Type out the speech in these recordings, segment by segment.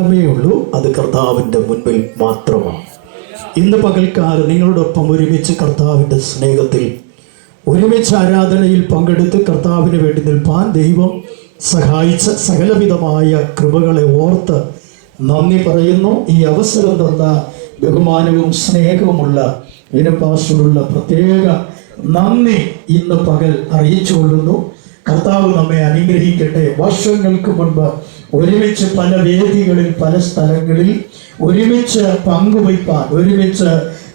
സ്ഥലമേ ഉള്ളൂ അത് കർത്താവിന്റെ മുൻപിൽ മാത്രമാണ്. ഇന്ന് പകൽക്കാലം നിങ്ങളോടൊപ്പം ഒരുമിച്ച് കർത്താവിന്റെ സ്നേഹത്തിൽ ഒരുമിച്ച് ആരാധനയിൽ പങ്കെടുത്ത് കർത്താവിന് വേണ്ടി നിൽപ്പാൻ ദൈവം സഹായിച്ച സകലവിധമായ കൃപകളെ ഓർത്ത് നന്ദി പറയുന്നു. ഈ അവസരം തന്ന ബഹുമാനവും സ്നേഹവുമുള്ള വിനപ്പാസിലുള്ള പ്രത്യേക നന്ദി ഇന്ന് പകൽ അറിയിച്ചു കൊള്ളുന്നു കർത്താവ് നമ്മെ അനുഗ്രഹിക്കട്ടെ. വർഷങ്ങൾക്ക് മുൻപ് ഒരുമിച്ച് പല വേദികളിൽ പല സ്ഥലങ്ങളിൽ ഒരുമിച്ച് പങ്കുവയ്പ്പാൻ ഒരുമിച്ച്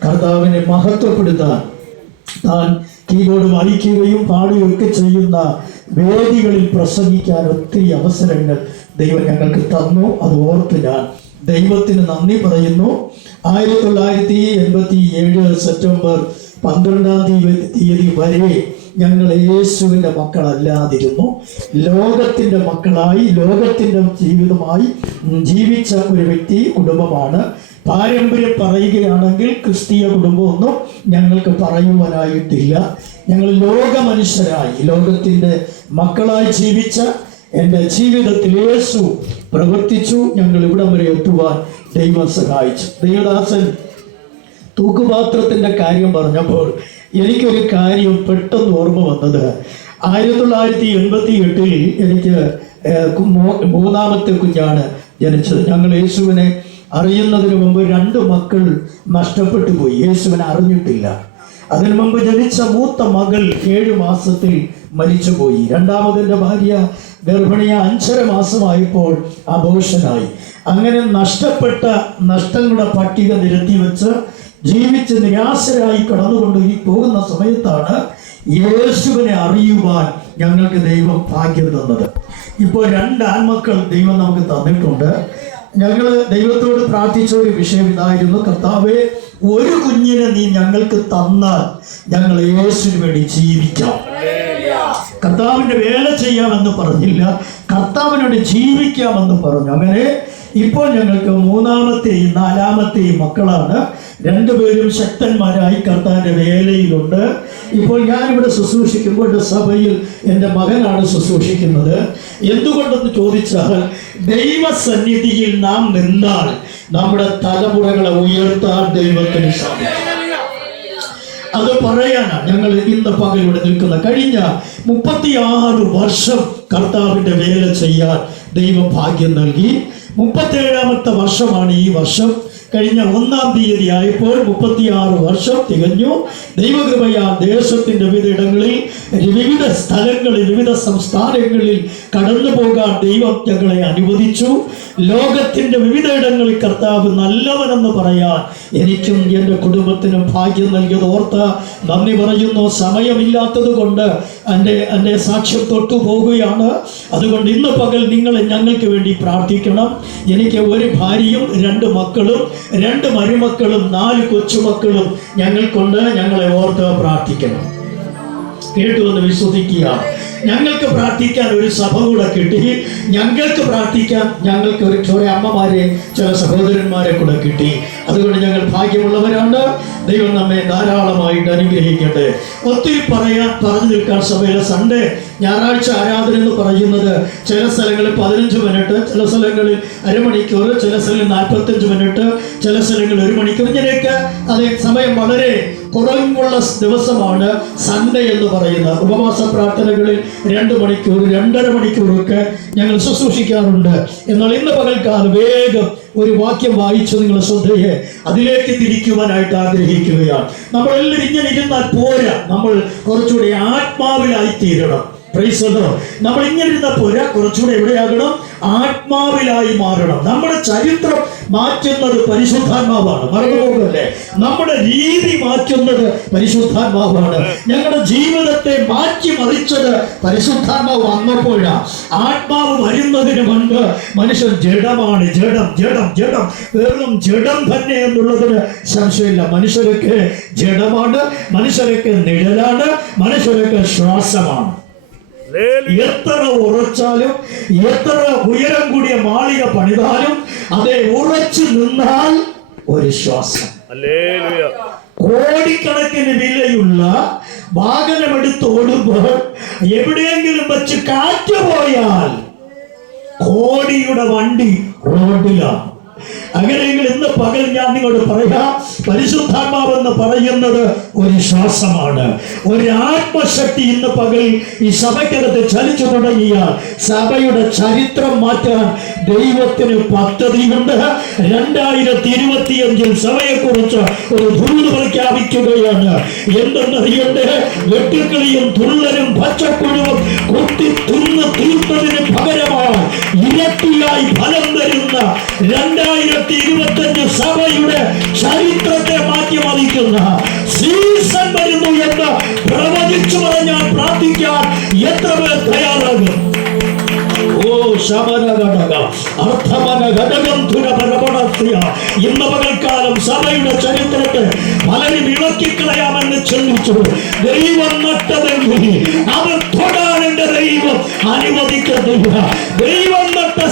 കർത്താവിനെ മഹത്വപ്പെടുത്താൻ താൻ കീബോർഡ് വായിക്കുകയും പാടുകയൊക്കെ ചെയ്യുന്ന വേദികളിൽ പ്രസംഗിക്കാൻ ഒത്തിരി അവസരങ്ങൾ ദൈവം ഞങ്ങൾക്ക് തന്നു. അത് ഓർത്ത് ഞാൻ ദൈവത്തിന് നന്ദി പറയുന്നു. ആയിരത്തി തൊള്ളായിരത്തി എൺപത്തി ഏഴ് സെപ്റ്റംബർ പന്ത്രണ്ടാം തീയതി വരെ ഞങ്ങൾ യേശുവിന്റെ മക്കളല്ലാതിരുന്നു. ലോകത്തിന്റെ മക്കളായി ലോകത്തിന്റെ ജീവിതമായി ജീവിച്ച ഒരു വ്യക്തി കുടുംബമാണ്. പാരമ്പര്യം പറയുകയാണെങ്കിൽ ക്രിസ്തീയ കുടുംബമൊന്നും ഞങ്ങൾക്ക് പറയുവാനായിട്ടില്ല. ഞങ്ങൾ ലോകമനുഷ്യരായി ലോകത്തിന്റെ മക്കളായി ജീവിച്ച എന്റെ ജീവിതത്തിൽ യേശു പ്രവർത്തിച്ചു. ഞങ്ങൾ ഇവിടം വരെ എത്തുവാൻ ദൈവം സഹായിച്ചു. ദൈവദാസൻ തൂക്കുപാത്രത്തിന്റെ കാര്യം പറഞ്ഞപ്പോൾ എനിക്കൊരു കാര്യം പെട്ടെന്ന് ഓർമ്മ വന്നത്. ആയിരത്തി തൊള്ളായിരത്തി എൺപത്തി എട്ടിൽ എനിക്ക് മൂന്നാമത്തെ കുഞ്ഞാണ് ജനിച്ചത്. ഞങ്ങൾ യേശുവിനെ അറിയുന്നതിന് മുമ്പ് രണ്ട് മക്കൾ നഷ്ടപ്പെട്ടു പോയി. യേശുവിനെ അറിഞ്ഞിട്ടില്ല. അതിനു മുമ്പ് ജനിച്ച മൂത്ത മകൾ ഏഴ് മാസത്തിൽ മരിച്ചുപോയി. രണ്ടാമതിന്റെ ഭാര്യ ഗർഭിണിയ അഞ്ചര മാസമായപ്പോൾ അബോഷനായി അങ്ങനെ നഷ്ടപ്പെട്ട നഷ്ടങ്ങളുടെ പട്ടിക നിരത്തി വെച്ച് ജീവിച്ച് നിരാശരായി കടന്നുകൊണ്ട് ഈ പോകുന്ന സമയത്താണ് യേശുവിനെ അറിയുവാൻ ഞങ്ങൾക്ക് ദൈവം ഭാഗ്യം തന്നത്. ഇപ്പോൾ രണ്ട് ആൺമക്കൾ ദൈവം നമുക്ക് തന്നിട്ടുണ്ട്. ഞങ്ങൾ ദൈവത്തോട് പ്രാർത്ഥിച്ച ഒരു വിഷയം ഇതായിരുന്നു. കർത്താവെ ഒരു കുഞ്ഞിനെ നീ ഞങ്ങൾക്ക് തന്നാൽ ഞങ്ങൾ യേശുവിന് വേണ്ടി ജീവിക്കാം. കർത്താവിന്റെ വേല ചെയ്യാമെന്ന് പറഞ്ഞില്ല. കർത്താവിനോട് ജീവിക്കാമെന്ന് പറഞ്ഞു. അങ്ങനെ ഇപ്പോൾ ഞങ്ങൾക്ക് മൂന്നാമത്തെയും നാലാമത്തെയും മക്കളാണ്. രണ്ടുപേരും ശക്തന്മാരായി കർത്താന്റെ വേലയിലുണ്ട്. ഇപ്പോൾ ഞാനിവിടെ ശുശ്രൂഷിക്കുമ്പോൾ എന്റെ സഭയിൽ എന്റെ മകനാണ് ശുശ്രൂഷിക്കുന്നത്. എന്തുകൊണ്ടെന്ന് ചോദിച്ചാൽ ദൈവസന്നിധിയിൽ നാം നിന്നാൽ നമ്മുടെ തലമുറകളെ ഉയർത്താൻ ദൈവത്തിന് സാധിക്കും. അത് പറയാനാണ് ഞങ്ങൾ ഇന്ന് പകൽ ഇവിടെ നിൽക്കുന്ന കഴിഞ്ഞ മുപ്പത്തിയാറ് വർഷം കർത്താവിന്റെ വേല ചെയ്യാൻ ദൈവഭാഗ്യം നൽകി. മുപ്പത്തേഴാമത്തെ വർഷമാണ് ഈ വർഷം. കഴിഞ്ഞ ഒന്നാം തീയതി ആയപ്പോൾ മുപ്പത്തിയാറ് വർഷം തികഞ്ഞു. ദൈവകൃപയാൽ വിവിധ ഇടങ്ങളിൽ വിവിധ സ്ഥലങ്ങളിൽ വിവിധ സംസ്ഥാനങ്ങളിൽ കടന്നു പോകാൻ ദൈവം ഞങ്ങളെ അനുവദിച്ചു. വിവിധ ഇടങ്ങളിൽ കർത്താവ് നല്ലവനെന്ന് പറയാൻ എനിക്കും എന്റെ കുടുംബത്തിനും ഭാഗ്യം നൽകിയത് ഓർത്ത് നന്ദി പറയുന്നു. സമയമില്ലാത്തത് കൊണ്ട് എന്റെ എന്റെ സാക്ഷ്യം തൊട്ടു പോകുകയാണ് അതുകൊണ്ട് ഇന്ന് പകൽ നിങ്ങൾ ഞങ്ങൾക്ക് വേണ്ടി പ്രാർത്ഥിക്കണം. എനിക്ക് ഒരു ഭാര്യയും രണ്ട് മക്കളും രണ്ട് മരുമക്കളും നാല് കൊച്ചുമക്കളും ഞങ്ങൾക്കുണ്ട്. ഞങ്ങളെ ഓർത്ത് പ്രാർത്ഥിക്കണം. കേട്ടു എന്ന് വിശ്വസിക്കുക. ഞങ്ങൾക്ക് പ്രാർത്ഥിക്കാൻ ഒരു സഭ കൂടെ കിട്ടി. ഞങ്ങൾക്ക് പ്രാർത്ഥിക്കാൻ ഞങ്ങൾക്ക് ഒരു കുറെ അമ്മമാരെ ചില സഹോദരന്മാരെ കൂടെ കിട്ടി. അതുകൊണ്ട് ഞങ്ങൾ ഭാഗ്യമുള്ളവരാണ്. ദൈവം നമ്മെ ധാരാളമായിട്ട് അനുഗ്രഹിക്കട്ടെ. ഒത്തിരി പറയാൻ പറഞ്ഞു നിൽക്കാൻ സഭയിലെ സൺഡേ ഞായറാഴ്ച ആരാധന എന്ന് പറയുന്നത് ചില സ്ഥലങ്ങളിൽ പതിനഞ്ച് മിനിറ്റ് ചില സ്ഥലങ്ങളിൽ അരമണിക്കൂർ ചില സ്ഥലങ്ങളിൽ നാൽപ്പത്തഞ്ച് മിനിറ്റ് ചില സ്ഥലങ്ങളിൽ ഒരു മണിക്കൂർ ഇങ്ങനെയൊക്കെ അതേ സമയം വളരെ കുറവുള്ള ദിവസമാണ് സൺഡേ എന്ന് പറയുന്നത്. ഉപവാസ പ്രാർത്ഥനകളിൽ രണ്ട് മണിക്കൂർ രണ്ടര മണിക്കൂറൊക്കെ ഞങ്ങൾ ശുശ്രൂഷിക്കാറുണ്ട്. എന്നാൽ ഇന്ന് പകൽക്കാലം വേഗം ഒരു വാക്യം വായിച്ചു നിങ്ങൾ ശ്രദ്ധയെ അതിലേക്ക് തിരിക്കുവാനായിട്ട് ആഗ്രഹിക്കുകയാണ് നമ്മളെല്ലാം ഇങ്ങനെ ഇരുന്നാൽ പോരാ നമ്മൾ കുറച്ചുകൂടി ആത്മാവിലായി തീരണം. നമ്മൾ ഇങ്ങനെ ഇരുന്ന പുര കുറച്ചുകൂടെ എവിടെയാകണം? ആത്മാവിലായി മാറണം. നമ്മുടെ ചരിത്രം മാറ്റുന്നത് പരിശുദ്ധാത്മാവാണ്. മറന്നുപോകല്ലേ? നമ്മുടെ രീതി മാറ്റുന്നത് പരിശുദ്ധാത്മാവാണ്. ഞങ്ങളുടെ ജീവിതത്തെ മാറ്റി മറിച്ചത് പരിശുദ്ധാത്മാവ് വന്നപ്പോഴാണ് ആത്മാവ് വരുന്നതിന് മുൻപ് മനുഷ്യൻ ജഡമാണ്. ജഡം ജഡം ജഡം. വെറും ജഡം തന്നെ എന്നുള്ളതിന് സംശയമില്ല. മനുഷ്യരൊക്കെ ജഡമാണ് മനുഷ്യരൊക്കെ നിഴലാണ് മനുഷ്യരൊക്കെ ശ്വാസമാണ്. എത്ര ഉറച്ചാലും എത്ര ഉയരം കൂടിയ മാളിക പണിതാലും അതെ ഉറച്ചു നിന്നാൽ ഒരു ശ്വാസം. കോടിക്കണക്കിന് വിലയുള്ള വാഹനമെടുത്ത് ഓടുമ്പോൾ എവിടെയെങ്കിലും വെച്ച് കാറ്റ് പോയാൽ കോടിയുടെ വണ്ടി റോഡിലാണ്. അങ്ങനെയെങ്കിൽ ഇന്ന് പകൽ ഞാൻ നിങ്ങളോട് പറയാം. പരിശുദ്ധാത്മാവെന്ന് പറയുന്നത് ഒരു ശ്വാസമാണ്. ഒരു ആത്മശക്തി ഇന്ന് പകൽ ഈ സഭയ്ക്കകത്ത് ചലിച്ചു തുടങ്ങിയ സഭയുടെ ചരിത്രം മാറ്റാൻ ദൈവത്തിന് പദ്ധതിയുണ്ട്. രണ്ടായിരത്തി ഇരുപത്തിയഞ്ചിൽ സഭയെക്കുറിച്ച് ഒരു ദൂത് പ്രഖ്യാപിക്കുകയാണ്. എന്തെന്നറിയണ്ടേ വെട്ടുക്കിളിയും തുള്ളലും പച്ചക്കുഴുവും കുത്തി തിന്ന് തീർത്തതിന് പകരമായി ഇരട്ടിയായി ഫലം തരുന്ന രണ്ടായിരത്തി ഇരുപത്തഞ്ച് സഭയുടെ ചരിത്രത്തെ മാറ്റിമറിക്കുന്ന സീസൺ വരുന്നു എന്ന് പ്രവചിച്ചു പറഞ്ഞാൽ പ്രാർത്ഥിക്കാൻ എത്ര പേർ തയ്യാറാകും? ഇന്ന് പകൽക്കാലം സഭയുടെ ചരിത്രത്തെ പലരും ഇളക്കിക്കളയാമെന്ന് ചിന്തിച്ചു. ദൈവം നട്ടതെങ്കിൽ അവർ തൊടാൻ എന്റെ ദൈവം അനുവദിക്കത്തില്ല. ദൈവം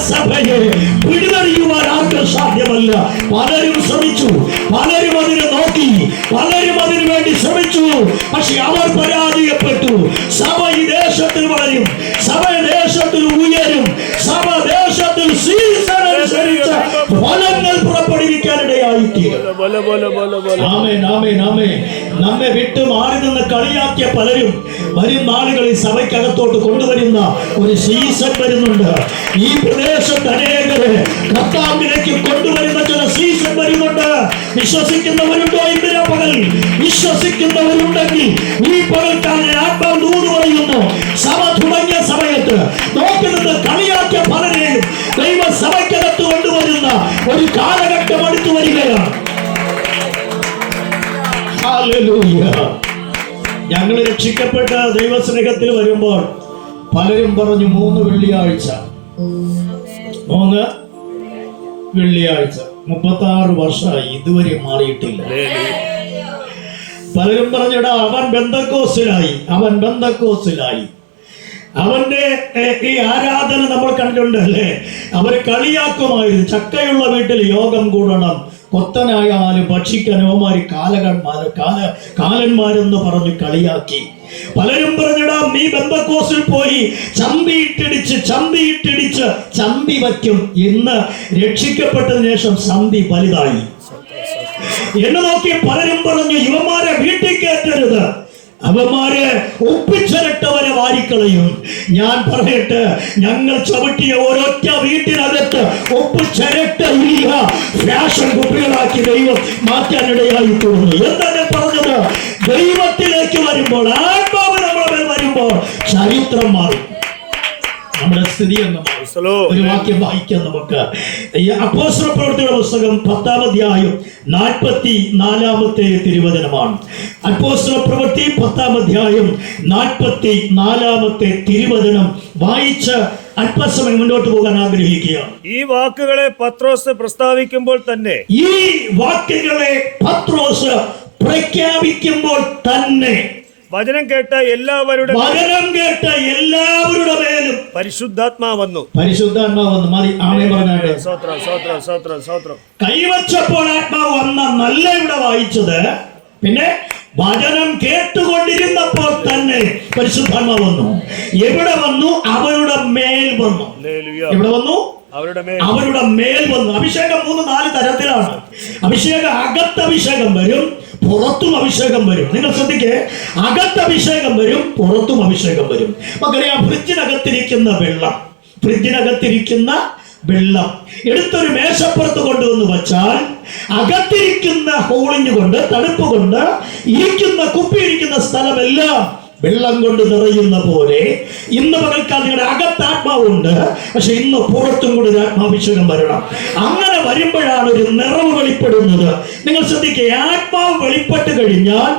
സഭയെ പിടിതറിയുവാൻ ആർക്കും സാധ്യമല്ല. പലരും ശ്രമിച്ചു. പലരും അതിന് നോക്കി. പലരും അതിനു വേണ്ടി ശ്രമിച്ചു. പക്ഷെ അവർ പരാജയപ്പെട്ടു. സഭ ഈ ദേശത്തിൽ വളരും. സഭ ബോല ബോല ബോല ബോല ആമേൻ ആമേൻ നമ്മെ വിട്ട് മാറി നിന്ന് കളിയാക്കിയ പലരും വരും നാളുകളിൽ സഭയ്ക്കകത്തോട്ട് കൊണ്ടുവരുന്ന ഒരു സീസൺ വരുന്നുണ്ട്. ഈ പ്രദേശത്ത് അനേകരെ കർത്താവിലേക്ക് കൊണ്ടുവരുന്ന ചില സീസൺ വരുന്നുണ്ട്. വിശ്വസിക്കുന്നവരുണ്ടോ? ഇന്ന് പകൽ? വിശ്വസിക്കുന്നവരുണ്ടെങ്കിൽ ഈ പകൽ ഞങ്ങൾ രക്ഷിക്കപ്പെട്ട ദൈവസ്നേഹത്തിൽ വരുമ്പോൾ പലരും പറഞ്ഞു മൂന്ന് വെള്ളിയാഴ്ച. മൂന്ന് വെള്ളിയാഴ്ച. മുപ്പത്തി ആറ് വർഷമായി ഇതുവരെ മാറിയിട്ടില്ല. പലരും പറഞ്ഞടാ അവൻ ബന്ധക്കോസിലായി അവൻ ബന്ധക്കോസിലായി. അവന്റെ ഈ ആരാധന നമ്മൾ കണ്ടിട്ടുണ്ട് അല്ലേ? അവരെ കളിയാക്കുമായിരുന്നു. ചക്കയുള്ള വീട്ടിൽ യോഗം കൂടണം. കൊത്തനായാലും ഭക്ഷിക്കാനോ മാറി കാലകന്മാർ കാല കാലന്മാരെന്ന് പറഞ്ഞ് കളിയാക്കി. പലരും പറഞ്ഞിടാം നീ ബന്ധക്കോസിൽ പോയി ചമ്പിയിട്ടിടിച്ച് ചമ്പിയിട്ടിടിച്ച് ചമ്പി വയ്ക്കും എന്ന് രക്ഷിക്കപ്പെട്ടതിന് ശേഷം സന്ധി വലുതായി. എന്ന് നോക്കി പലരും പറഞ്ഞു യുവമാരെ വീട്ടിൽ കയറ്റരുത്. അവന്മാരെ ഒപ്പിച്ചിരട്ടവരെ വാരിക്കളയും. ഞാൻ പറയട്ടെ ഞങ്ങൾ ചവിട്ടിയ ഒരൊറ്റ വീട്ടിനകത്ത് ഒപ്പിച്ചിരട്ട ഇല്ല ഫാഷൻ കുപ്പികളാക്കി ദൈവം മാറ്റാനിടയായി തോന്നുന്നു എന്താണ് പറഞ്ഞത്? ദൈവത്തിലേക്ക് വരുമ്പോൾ ആത്മാവ് നമ്മളെ വരുമ്പോൾ ചരിത്രം മാറും. നമ്മുടെ സ്ഥിതി മാറും ഒരു വാക്യം വായിക്കാം നമുക്ക്. അപ്പോസ്ത്ര പ്രവർത്തിയുടെ പുസ്തകം പത്താം അധ്യായം നാൽപ്പത്തി നാലാമത്തെ തിരുവചനമാണ്. അപ്പോസ്ത്ര പ്രവൃത്തി പത്താം അധ്യായം നാൽപ്പത്തി നാലാമത്തെ തിരുവചനം വായിച്ച് അല്പസമയം മുന്നോട്ട് പോകാൻ ആഗ്രഹിക്കുക ഈ വാക്കുകളെ പത്രോസ് പ്രസ്താവിക്കുമ്പോൾ തന്നെ ഈ വാക്കുകളെ പത്രോസ് പ്രഖ്യാപിക്കുമ്പോൾ തന്നെ വചനം കേട്ട എല്ലാവരുടെ വചനം കേട്ട എല്ലാവരുടെ മേലും പരിശുദ്ധാത്മാ വന്നു. പരിശുദ്ധാത്മാവെന്ന് മതി ആമേ പറഞ്ഞാട്ടെ സ്വത്രം സ്വത്രം സ്വത്രം സ്വത്രം കൈവച്ചപ്പോൾ ആത്മാവ് വന്ന നല്ല ഇവിടെ വായിച്ചത്. പിന്നെ വചനം കേട്ടുകൊണ്ടിരുന്നപ്പോൾ തന്നെ പരിശുദ്ധാത്മാ വന്നു. എവിടെ വന്നു? അവരുടെ മേൽ വന്നു. എവിടെ വന്നു? അവരുടെ മേൽ വന്നു അഭിഷേകം മൂന്ന് നാല് തരത്തിലാണ്. അഭിഷേകം അകത്ത് അഭിഷേകം വരും പുറത്തും അഭിഷേകം വരും. നിങ്ങൾ ശ്രദ്ധിക്കേ അകത്ത് അഭിഷേകം വരും പുറത്തും അഭിഷേകം വരും. നമുക്കറിയാം ഫ്രിഡ്ജിനകത്തിരിക്കുന്ന വെള്ളം ഫ്രിഡ്ജിനകത്തിരിക്കുന്ന വെള്ളം എടുത്തൊരു മേശപ്പുറത്ത് കൊണ്ടുവന്ന് വച്ചാൽ അകത്തിരിക്കുന്ന ഹോളിഞ്ഞ് കൊണ്ട് തണുപ്പ് കൊണ്ട് ഇരിക്കുന്ന കുപ്പിയിരിക്കുന്ന സ്ഥലമെല്ലാം വെള്ളം കൊണ്ട് നിറയുന്ന പോലെ ഇന്ന് പകൽക്കാൽ നിങ്ങളുടെ അകത്ത് ആത്മാവുണ്ട് പക്ഷെ ഇന്ന് പുറത്തും കൂടി ഒരു ആത്മാഭിഷേകം വരണം. അങ്ങനെ വരുമ്പോഴാണ് ഒരു നിറവ് വെളിപ്പെടുന്നത്. നിങ്ങൾ ശ്രദ്ധിക്കുക ആത്മാവ് വെളിപ്പെട്ട് കഴിഞ്ഞാൽ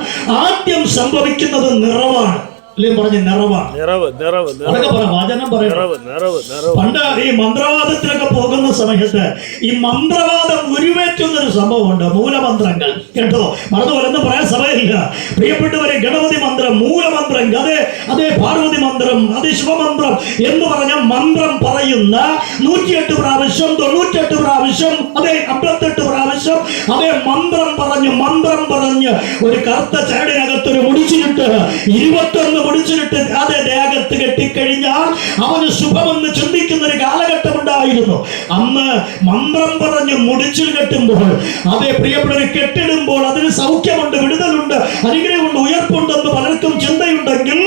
ആദ്യം സംഭവിക്കുന്നത് നിറവാണ് പറഞ്ഞ നിറവാണ് നിറവ് നിറവ് നിറവ്. അതൊക്കെ പറ വചനം പറയണം. നിറവ് നിറവ് നിറവ്. പണ്ട് ഈ മന്ത്രവാദത്തിലൊക്കെ പോകുന്ന സമയത്ത് ഈ മന്ത്രവാദം ഉരുവേറ്റുന്ന ഒരു സംഭവമുണ്ട് മൂലമന്ത്രങ്ങൾ. കേട്ടോ? മറന്നുപോലെന്ന് പറയാൻ സമയമില്ല. പ്രിയപ്പെട്ടവരെ ഗണപതി മന്ത്രം മൂലമന്ത്രം അതെ അതേ പാർവതി മന്ത്രം അതേ ശിവമന്ത്രം എന്ന് പറഞ്ഞ മന്ത്രം പറയുന്ന നൂറ്റിയെട്ട് പ്രാവശ്യം തൊണ്ണൂറ്റെട്ട് പ്രാവശ്യം അതെ അമ്പത്തെട്ട് പ്രാവശ്യം അതേ മന്ത്രം പറഞ്ഞു മന്ത്രം പറഞ്ഞ് ഒരു കറുത്ത ചരടിനകത്തൊരു മുടിച്ചിട്ട് ഇരുപത്തൊന്ന് മുടിച്ചിട്ട് അത് ദേഹത്ത് കെട്ടിക്കഴിഞ്ഞാൽ അവന് ശുഭമെന്ന് ചിന്തിക്കുന്ന ഒരു കാലഘട്ടം ഉണ്ടായിരുന്നു. അന്ന് മന്ത്രം പറഞ്ഞ് മുടിച്ചിൽ കെട്ടുമ്പോൾ അതേ പ്രിയപ്പെട്ടവർ കെട്ടിടുമ്പോൾ അതിന് സൗഖ്യമുണ്ട് വിടുതലുണ്ട് അനുഗ്രഹമുണ്ട് ഉയർപ്പുണ്ടെന്ന് പലർക്കും ചിന്തയുണ്ടെങ്കിൽ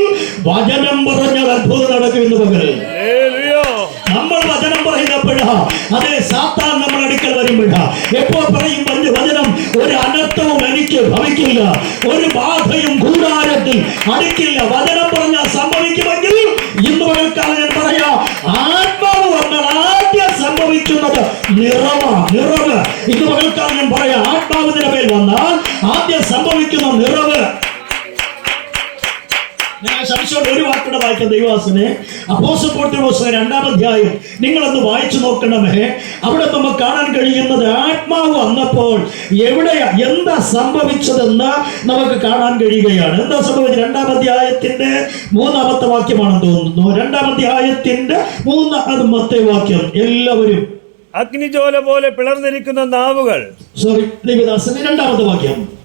വചനം പറഞ്ഞാൽ അത്ഭുതം നടക്കുമെന്ന് പകൽ ഹല്ലേലൂയ. നമ്മൾ വചനം പറയുന്നപ്പോഴാ അതേ സാത്താൻ നമ്മൾ അടുക്കൽ വരുമ്പോഴാ എപ്പോ പറയും വച- വചനം ഒരു അനർത്ഥവും എനിക്ക് ഭവിക്കില്ല ഒരു ബാധയും കൂടാരത്തിൽ അടുക്കില്ല വചനം പറഞ്ഞാൽ സംഭവിക്കുമെങ്കിൽ ഇന്ന് പകൽക്കാലം ഞാൻ പറയാ ആത്മാവ് വന്നാൽ ആദ്യം സംഭവിക്കുന്നത് നിറവ. ഇന്ന് പകൽക്കാലം പറയാ ആത്മാവിന്റെ മേൽ വന്നാൽ ആദ്യം സംഭവിക്കുന്ന നിറവ്. ഞാൻ സംശയം ഒരു വാക്കുകൂടെ വായിക്കാം ദൈവാസിനെ അപ്പോസപ്പോർട്ടിന്റെ പുസ്തകം രണ്ടാം അധ്യായം. നിങ്ങളൊന്ന് വായിച്ചു നോക്കണമേ. അവിടെ നമുക്ക് കാണാൻ കഴിയുന്നത് ആത്മാവ് വന്നപ്പോൾ എവിടെയാ എന്താ സംഭവിച്ചതെന്ന് നമുക്ക് കാണാൻ കഴിയുകയാണ്. എന്താ സംഭവിച്ചത്? രണ്ടാം അധ്യായത്തിന്റെ മൂന്നാമത്തെ വാക്യമാണെന്ന് തോന്നുന്നു. രണ്ടാം അധ്യായത്തിന്റെ മൂന്നാമത്തെ വാക്യം. എല്ലാവരും അഗ്നിജ്വാല പോലെ പിളർന്നിരിക്കുന്ന നാവുകൾ. സോറി ദേവദാസന് രണ്ടാമത്തെ വാക്യം.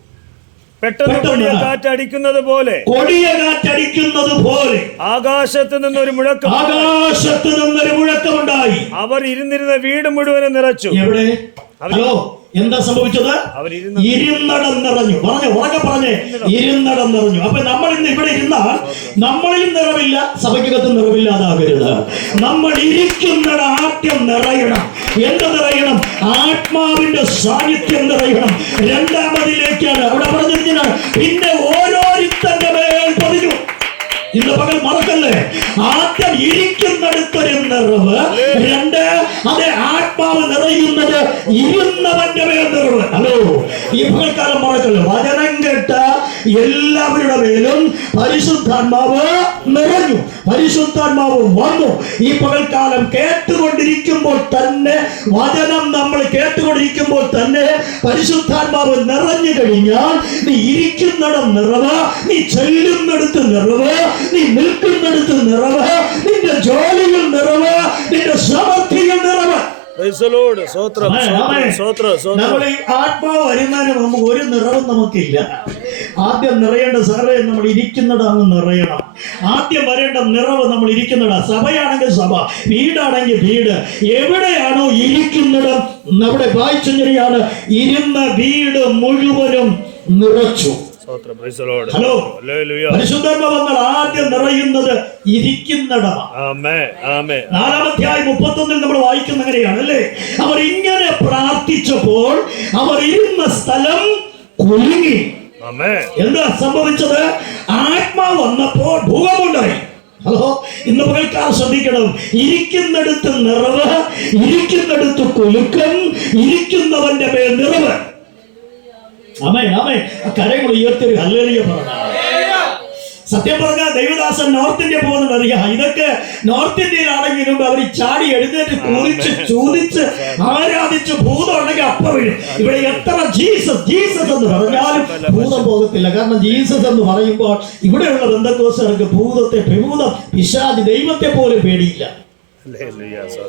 പെട്ടെന്ന് പെട്ടെന്ന്. കൊടിയ കാറ്റടിക്കുന്നത് പോലെ. കൊടിയ കാറ്റടിക്കുന്നത് പോലെ. ആകാശത്ത് നിന്നൊരു മുഴക്കം. ആകാശത്ത് നിന്നൊരു മുഴക്കമുണ്ടായി. അവർ ഇരുന്നിരുന്ന വീട് മുഴുവനും നിറച്ചു. എവിടെ? ഹലോ? എന്താ സംഭവിച്ചത്? ഇരുന്നടം നിറഞ്ഞു. പറഞ്ഞു ഉറക്കെ പറഞ്ഞേ. ഇരുന്നടം. നിറഞ്ഞു. അപ്പൊ നമ്മൾ ഇന്ന് ഇവിടെ ഇരുന്നാൽ നമ്മളിൽ നിറവില്ല സഭയ്ക്കകത്ത് നിറവില്ലാതാകരുത്. നമ്മൾ ഇരിക്കുന്നിട ആദ്യം നിറയണം. എന്ത് നിറയണം? ആത്മാവിന്റെ സാന്നിധ്യം നിറയണം. രണ്ടാമതിലേക്കാണ്. അവിടെ പറഞ്ഞിരിക്കുന്നത് പിന്നെ ഓരോരുത്തന്റെ മേൽ പതിഞ്ഞു. ഇന്ന് പകൽ മറക്കല്ലേ? ആദ്യം ഇരിക്കുന്നിടത്തൊരു നിറവ് രണ്ട് അതെ ആത്മാവ് നിറയുന്നത് ഇരുന്നവന്റെ മേൽ ഹലോ ഈ പകൽക്കാലം മറക്കല്ലോ? വചനം കേട്ട എല്ലാവരുടെ മേലും പരിശുദ്ധാത്മാവ് നിറഞ്ഞു. പരിശുദ്ധാത്മാവ് വന്നു. ഈ പകൽക്കാലം കേട്ടുകൊണ്ടിരിക്കുമ്പോൾ തന്നെ വചനം നമ്മൾ കേട്ടുകൊണ്ടിരിക്കുമ്പോൾ തന്നെ പരിശുദ്ധാത്മാവ് നിറഞ്ഞു കഴിഞ്ഞാൽ നീ ഇരിക്കുന്നിടം നിറവ് നീ ചെല്ലുന്നിടത്ത് നിറവ് നീ നിൽക്കുന്നിടത്ത് നിറവ് നിന്റെ ജോലിയിൽ നിറവ് നിന്റെ സമൃദ്ധിയിൽ നിറവ്. നമ്മൾ ഈ ആത്മാവ് വരുന്നതിന് മുമ്പ് ഒരു നിറവും നമുക്കില്ല. ആദ്യം നിറയേണ്ട സാറേ നമ്മൾ ഇരിക്കുന്നിടം അങ്ങ് നിറയണം. ആദ്യം വരേണ്ട നിറവ് നമ്മൾ ഇരിക്കുന്നിട സഭയാണെങ്കിൽ സഭ വീടാണെങ്കിൽ വീട്. എവിടെയാണോ ഇരിക്കുന്നിടം നമ്മുടെ വായിച്ചെങ്ങനെയാണ് ഇരുന്ന വീട് മുഴുവനും നിറച്ചു. ആദ്യം നിറയുന്നത് ഇരിക്കുന്നിടമാണ്. മുപ്പത്തൊന്നിൽ നമ്മൾ വായിക്കുന്ന അങ്ങനെയാണ് അല്ലേ? അവർ ഇങ്ങനെ പ്രാർത്ഥിച്ചപ്പോൾ അവർ ഇരുന്ന സ്ഥലം കുലുങ്ങി. എന്താ സംഭവിച്ചത്? ആത്മാവ് വന്നപ്പോൾ ഭൂകമുണ്ടായി ഹലോ ഇന്ന് പകൽക്കാർ ശ്രദ്ധിക്കണം. ഇരിക്കുന്നിടത്ത് നിറവ് ഇരിക്കുന്നിടത്ത് കുലുക്കം ഇരിക്കുന്നവന്റെ പേര് നിറവ്. ആമേ ആമേ കരങ്ങൾ ഉയർത്തിയൊരു പറഞ്ഞു. സത്യം പറഞ്ഞാൽ ദൈവദാസൻ നോർത്ത് ഇന്ത്യ പോകുന്നത് അറിയാം. ഇതൊക്കെ നോർത്ത് ഇന്ത്യയിലാണെങ്കിലും അവർ ചാടി എഴുന്നേറ്റ് കുറിച്ച് ചോദിച്ച് ആരാധിച്ച് ഭൂതം ഉണ്ടെങ്കിൽ അപ്പ വീഴും. ഇവിടെ എത്ര ജീസസ് ജീസസ് എന്ന് പറഞ്ഞാലും ഭൂതം പോകത്തില്ല. കാരണം ജീസസ് എന്ന് പറയുമ്പോൾ ഇവിടെയുള്ള ബന്ധക്കോസുകാർക്ക് ഭൂതത്തെ ഭൂതം പിശാജ് ദൈവത്തെ പോലും പേടിയില്ല.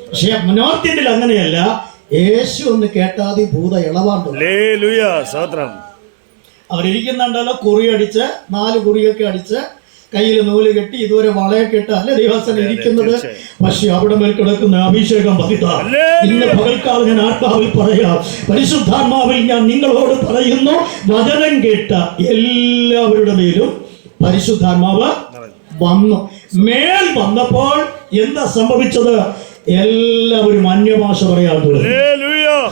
പക്ഷേ നോർത്ത് ഇന്ത്യയിൽ അങ്ങനെയല്ല. യേശു ഒന്ന് കേട്ടാതി ഭൂത ഇളവാണ്ട്. അവരിരിക്കുന്നുണ്ടല്ലോ കുറി അടിച്ച് നാല് കുറിയൊക്കെ അടിച്ച് കയ്യിൽ നൂൽ കെട്ടി ഇതുവരെ വളയൊക്കെ ഇട്ട് അല്ലെ ദേവാസനം ഇരിക്കുന്നത്. പക്ഷെ അവിടെ മേൽ കിടക്കുന്ന അഭിഷേകം പതിത. ഇന്ന് പകൽക്കാലം ഞാൻ ആത്മാവിൽ പറയാം. പരിശുദ്ധാത്മാവിൽ ഞാൻ നിങ്ങളോട് പറയുന്നു വചനം കേട്ട എല്ലാവരുടെ മേലും പരിശുദ്ധാത്മാവ് വന്നു. മേൽ വന്നപ്പോൾ എന്താ സംഭവിച്ചത്? എല്ലാവരും അന്യഭാഷ. ഹല്ലേലൂയ.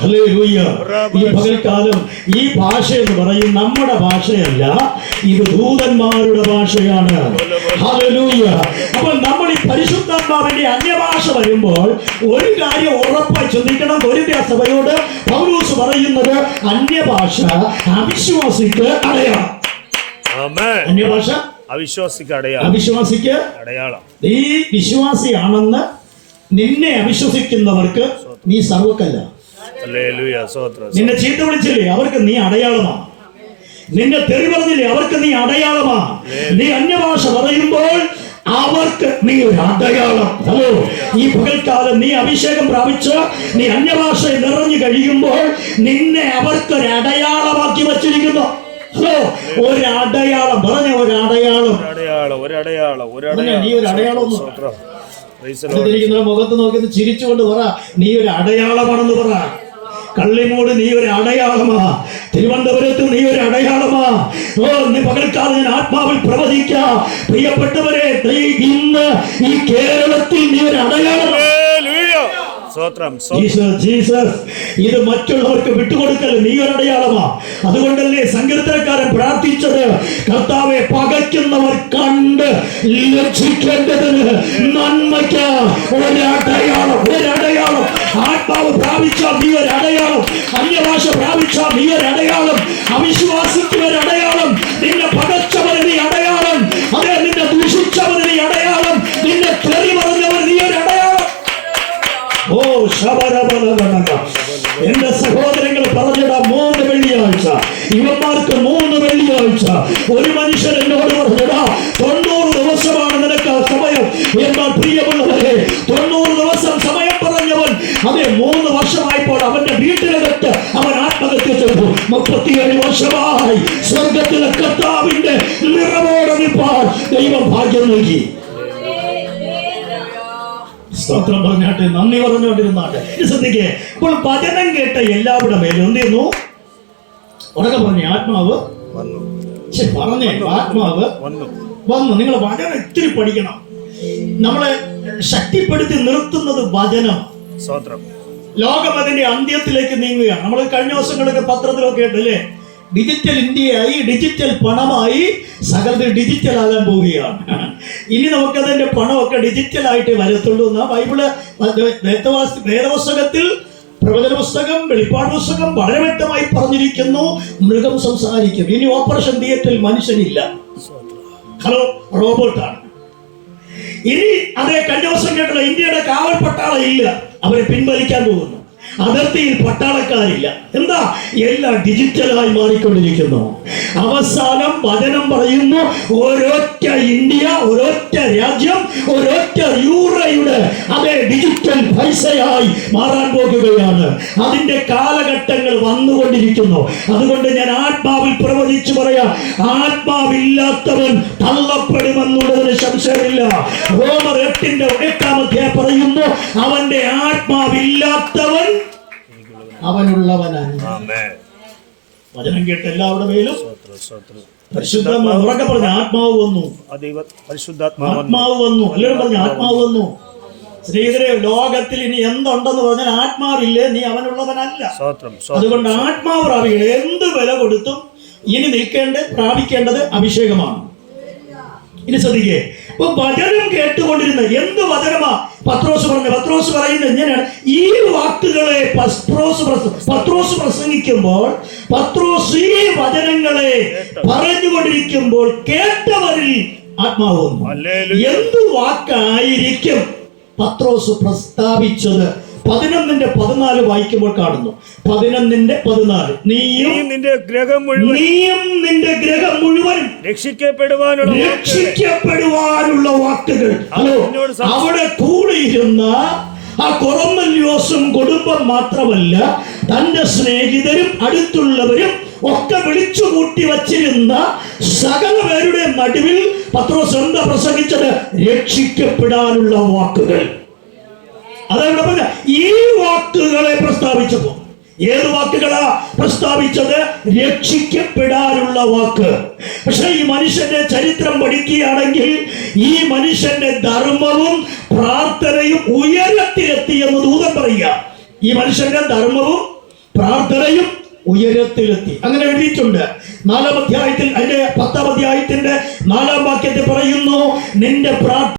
ഈ പകൽക്കാലം ഈ ഭാഷ എന്ന് പറയും നമ്മുടെ ഭാഷയല്ല ഇത് ദൂതന്മാരുടെ ഭാഷയാണ്. അപ്പൊ നമ്മൾ ഈ പരിശുദ്ധാത്മാവിന്റെ അന്യഭാഷ വരുമ്പോൾ ഒരു കാര്യം ഉറപ്പായി ചിന്തിക്കണം. ഒരു സഭയോട് പൗലൂസ് പറയുന്നത് അന്യഭാഷ അവിശ്വാസിക്ക് അടയാളം. ആമേൻ. അന്യഭാഷ അവിശ്വാസിക്ക് അടയാളം. അവിശ്വാസിക്ക് അടയാളം. നീ വിശ്വാസിയാണെന്ന് നിന്നെ അവിശ്വസിക്കുന്നവർക്ക് നീ സർവക്കല്ല നിന്നെ ചീത്ത വിളിച്ചില്ലേ അവർക്ക് നീ അടയാളമാ. നിന്നെ തെറി പറഞ്ഞില്ലേ അവർക്ക് നീ അടയാളമാ. നീ അന്യഭാഷ പറയുമ്പോൾ അവർക്ക് നീ ഒരു അടയാളം. ഹലോ ഈ പകൽക്കാലം നീ അഭിഷേകം പ്രാപിച്ച നീ അന്യഭാഷ നിറഞ്ഞു കഴിയുമ്പോൾ നിന്നെ അവർക്ക് ഒരു അടയാളമാക്കി വച്ചിരിക്കുന്നു. ഹലോ ഒരു അടയാളം പറഞ്ഞ ഒരു അടയാളം. അടയാളം ഒരു അടയാളം നീ ഒരു അടയാളം. മുഖത്ത് നോക്കി ചിരിച്ചുകൊണ്ട് പറ നീ ഒരു അടയാളമാണെന്ന് പറ. കള്ളിമൂട് നീ ഒരു അടയാളമാ. തിരുവനന്തപുരത്ത് നീ ഒരു അടയാളമാ. ഓ നീ പകൽക്കാലം ഞാൻ ആത്മാവിൽ പ്രവചിക്കാം. പ്രിയപ്പെട്ടവരെ ഇന്ന് ഈ കേരളത്തിൽ നീ ഒരു അടയാളമാ. സ്തോത്രം. ജീസസ് ഇത് മറ്റുള്ളവർക്ക് വിട്ടുകൊടുക്കൽ നീ ഒരു അതുകൊണ്ടല്ലേ സങ്കീർത്തനക്കാരൻ പ്രാർത്ഥിച്ചത്? കർത്താവെ പകയ്ക്കുന്നവർ കണ്ട് ലക്ഷിക്കേണ്ടതിന് നന്മയ്ക്ക് ഒരടയാളം ഒരടയാളം. ആത്മാവ് പ്രാപിച്ചാൽ നീ ഒരു അടയാളം അന്യഭാഷ പ്രാപിച്ചാൽ നീ ഒരു അടയാളം അവിശ്വാസിക്ക് ഒരു പകച്ചവന് എന്റെ സഹോദരങ്ങൾ പറഞ്ഞതാ മൂന്ന് വെള്ളിയാഴ്ച. ഇവന്മാർക്ക് മൂന്ന് വെള്ളിയാഴ്ച. ഒരു മനുഷ്യൻ എന്നോട് പറഞ്ഞതാ തൊണ്ണൂറ് ദിവസമാണ് നിനക്ക് ആ സമയം. എന്നാൽ പ്രിയമുള്ളവരെ തൊണ്ണൂറ് ദിവസം സമയം പറഞ്ഞവൻ അതെ മൂന്ന് വർഷമായപ്പോൾ അവന്റെ വീട്ടിനകത്ത് അവൻ ആത്മഹത്യ ചെയ്തു. മുപ്പത്തിയേഴ് വർഷമായി സ്വർഗത്തിലെ കർത്താവിന്റെ നിറവോടെ നിൽപ്പാൻ ദൈവം ഭാഗ്യം നൽകി. സ്തോത്രം പറഞ്ഞാട്ടെ നന്ദി പറഞ്ഞുകൊണ്ടിരുന്നാട്ടെ. ശ്രദ്ധിക്കേ ഇപ്പോൾ വചനം കേട്ട എല്ലാവരുടെ മേലും എന്ത് ചെയ്യുന്നു ഉറക്കെ പറഞ്ഞേ ആത്മാവ് വന്നു. ഛെ, പറഞ്ഞേ ആത്മാവ് വന്നു. വന്നു. നിങ്ങൾ വചനം ഇത്തിരി പഠിക്കണം. നമ്മളെ ശക്തിപ്പെടുത്തി നിർത്തുന്നത് വചനം. ലോകം അതിന്റെ അന്ത്യത്തിലേക്ക് നീങ്ങുകയാണ്. നമ്മൾ കഴിഞ്ഞ ദിവസങ്ങളൊക്കെ പത്രത്തിലൊക്കെ കേട്ടല്ലേ? ഡിജിറ്റൽ ഇന്ത്യയായി ഡിജിറ്റൽ പണമായി സകലത്തിൽ ഡിജിറ്റൽ ആകാൻ പോവുകയാണ്. ഇനി നമുക്കതിന്റെ പണമൊക്കെ ഡിജിറ്റൽ ആയിട്ട് വരത്തുള്ളൂ എന്നാ ബൈബിൾ വേദപുസ്തകത്തിൽ പ്രവചന പുസ്തകം വെളിപ്പാട് പുസ്തകം വളരെ വ്യക്തമായി പറഞ്ഞിരിക്കുന്നു. മൃഗം സംസാരിക്കും. ഇനി ഓപ്പറേഷൻ തിയേറ്ററിൽ മനുഷ്യനില്ല. ഹലോ റോബോട്ടാണ്. ഇനി അതേ കഴിഞ്ഞ ദിവസം കേട്ടല്ലോ ഇന്ത്യയുടെ കാവൽ പട്ടാള ഇല്ല. അവരെ പിൻവലിക്കാൻ പോകുന്നു. അതിർത്തിയിൽ പട്ടാളക്കാരില്ല. എന്താ? എല്ലാം ഡിജിറ്റലായി മാറിക്കൊണ്ടിരിക്കുന്നു. അവസാനം വചനം പറയുന്നു ഒരൊറ്റ ഇന്ത്യ ഒരൊറ്റ രാജ്യം ഒരൊറ്റ യൂറയുടെ അതേ ഡിജിറ്റൽ പൈസയായി മാറാൻ പോകുകയാണ്. അതിന്റെ കാലഘട്ടങ്ങൾ വന്നുകൊണ്ടിരിക്കുന്നു. അതുകൊണ്ട് ഞാൻ ആത്മാവിൽ പ്രവചിച്ചു പറയാം ആത്മാവില്ലാത്തവൻ തള്ളപ്പെടുമെന്നുള്ളതിന് സംശയമില്ല. റോമർ എട്ടിന്റെ എട്ടാമത്തെ പറയുന്നു അവന്റെ ആത്മാവില്ലാത്തവൻ അവനുള്ളവനാണ്. വചനം കേട്ട എല്ലാവരുടെ മേലും സ്തോത്രം ഉറക്കെ പറഞ്ഞ ആത്മാവ് വന്നു. പരിശുദ്ധാത്മാവ് ആത്മാവ് വന്നു. എല്ലാവരും പറഞ്ഞു ആത്മാവ് വന്നു. സ്ത്രീധരെ ലോകത്തിൽ ഇനി എന്തുണ്ടെന്ന് പറഞ്ഞാൽ ആത്മാവില്ലേ? നീ അവനുള്ളവനല്ല. അതുകൊണ്ട് ആത്മാവ് പ്രാപിക്കണം എന്ത് വില കൊടുത്തും ഇനി നിൽക്കേണ്ട പ്രാപിക്കേണ്ടത് അഭിഷേകമാണ്. ഇനി ശ്രദ്ധിക്കേ. ഇപ്പൊ വചനം കേട്ടുകൊണ്ടിരുന്ന എന്ത് വചനമാ? പത്രോസ് പറഞ്ഞ പത്രോസ് പറയുന്നത് എങ്ങനെയാണ് ഈ വാക്കുകളെ പത്രോസ് പത്രോസ് പ്രസംഗിക്കുമ്പോൾ പത്രോസ് ഈ വചനങ്ങളെ പറഞ്ഞുകൊണ്ടിരിക്കുമ്പോൾ കേട്ടവരിൽ ആത്മാവും. എന്ത് വാക്കായിരിക്കും പത്രോസ് പ്രസ്താവിച്ചത്? പതിനൊന്നിന്റെ പതിനാല് വായിക്കുമ്പോൾ കാണുന്നു. പതിനൊന്നിന്റെ പതിനാല്. നീയും നിന്റെ ഗ്രഹം മുഴുവൻ നീയും നിന്റെ ഗ്രഹം മുഴുവനും രക്ഷിക്കപ്പെടുവാനുള്ള രക്ഷിക്കപ്പെടുവാനുള്ള വാക്കുകൾ. ഹലോ അവിടെ കൂടിയിരുന്ന ആ കൊറമല്യോസും കുടുംബം മാത്രമല്ല തന്റെ സ്നേഹിതരും അടുത്തുള്ളവരും ഒക്കെ വിളിച്ചു കൂട്ടി വച്ചിരുന്ന സകല പേരുടെ നടുവിൽ പത്രോസ് എന്താ പ്രസംഗിച്ചത്? രക്ഷിക്കപ്പെടാനുള്ള വാക്കുകൾ. അതവിടെ പറഞ്ഞ ഈ വാക്കുകളെ പ്രസ്താവിച്ചപ്പോ. ഏത് വാക്കുകളാ പ്രസ്താവിച്ചത്? രക്ഷിക്കപ്പെടാനുള്ള വാക്ക്. പക്ഷെ ഈ മനുഷ്യന്റെ ചരിത്രം പഠിക്കുകയാണെങ്കിൽ ഈ മനുഷ്യന്റെ ധർമ്മവും പ്രാർത്ഥനയും ഉയരത്തിലെത്തി എന്ന് ദൂതം പറയുക. ഈ മനുഷ്യന്റെ ധർമ്മവും പ്രാർത്ഥനയും ഉയരത്തിലെത്തി. അങ്ങനെ എഴുതിയിട്ടുണ്ട്. നാലാം അധ്യായത്തിൽ അതിന്റെ പത്താം അധ്യായത്തിന്റെ നാലാം വാക്യത്തിൽ പറയുന്നു നിന്റെ പ്രാർത്ഥന